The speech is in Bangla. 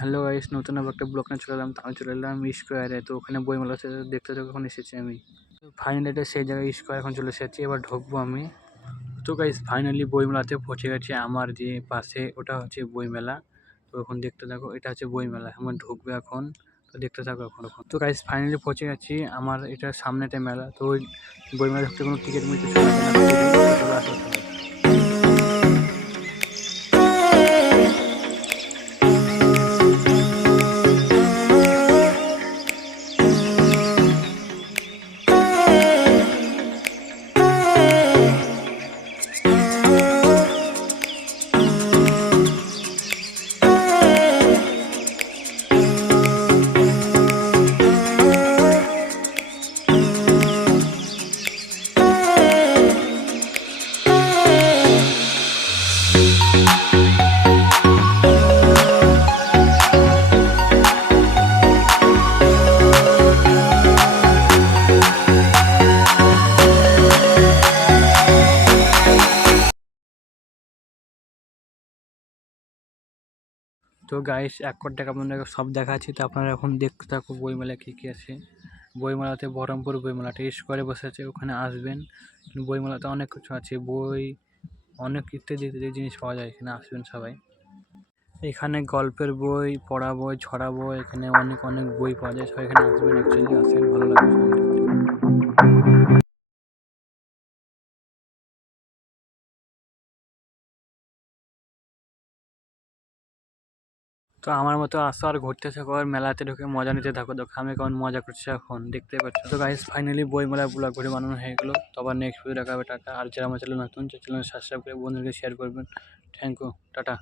হ্যালো গাইস, নতুন আবার একটা ব্লগ নিয়ে চলে এলাম। তো আমি চলে এলাম স্কোয়ারে। তো ওখানে বইমেলা দেখতে যখন এসেছি আমি, ফাইনালি এটা সেই জায়গায় স্কোয়ার এখন চলে এসেছি। এবার ঢুকবো আমি। তো গাইস ফাইনালি বইমেলাতে পৌঁছে গেছি। আমার যে পাশে ওটা হচ্ছে বইমেলা। তো এখন দেখতে থাকো, এটা হচ্ছে বইমেলা। আমার ঢুকবে এখন, তো দেখতে থাকো এখন। তো গাইস ফাইনালি পৌঁছে গেছি। আমার এটা সামনেটা মেলা। তো ওই বইমেলা ঢুকতে কোনো টিকিট কিছু লাগে না। তো চলে আসো সবাই। তো গাইস 1 কোটি টাকা আপনাদের সব দেখাচ্ছি। তো আপনারা এখন দেখতে থাকো বইমেলা কী কী আছে। বইমেলাতে বহরমপুর বইমেলাটা স্কোয়ারে বসেছে, ওখানে আসবেন। বইমেলাতে অনেক কিছু আছে, বই অনেক ইত্যাদি ইত্যাদি জিনিস পাওয়া যায়, এখানে আসবেন সবাই। এখানে গল্পের বই, পড়া বই, ছড়া বই, এখানে অনেক অনেক বই পাওয়া যায়। সবাই এখানে আসবেন, অ্যাকচুয়ালি আসেন, ভালো লাগবে সবাই। তো আমার মতো আসো আর ঘুরতে থাকো আর মেলাতে ঢুকে মজা নিতে থাকো। দেখো আমি কেমন মজা করছি এখন, দেখতে পাচ্ছ। তো গাইস ফাইনালি বইমেলা ব্লগ ভিডিও বানানো হয়ে গেলো। তো আবার নেক্সট ভিডিও দেখাবে। টাটা। আর যারা আমার চ্যানেল নতুন, চ্যানেল সাবস্ক্রাইব করে বন্ধুদেরকে শেয়ার করবেন। Thank you, tata.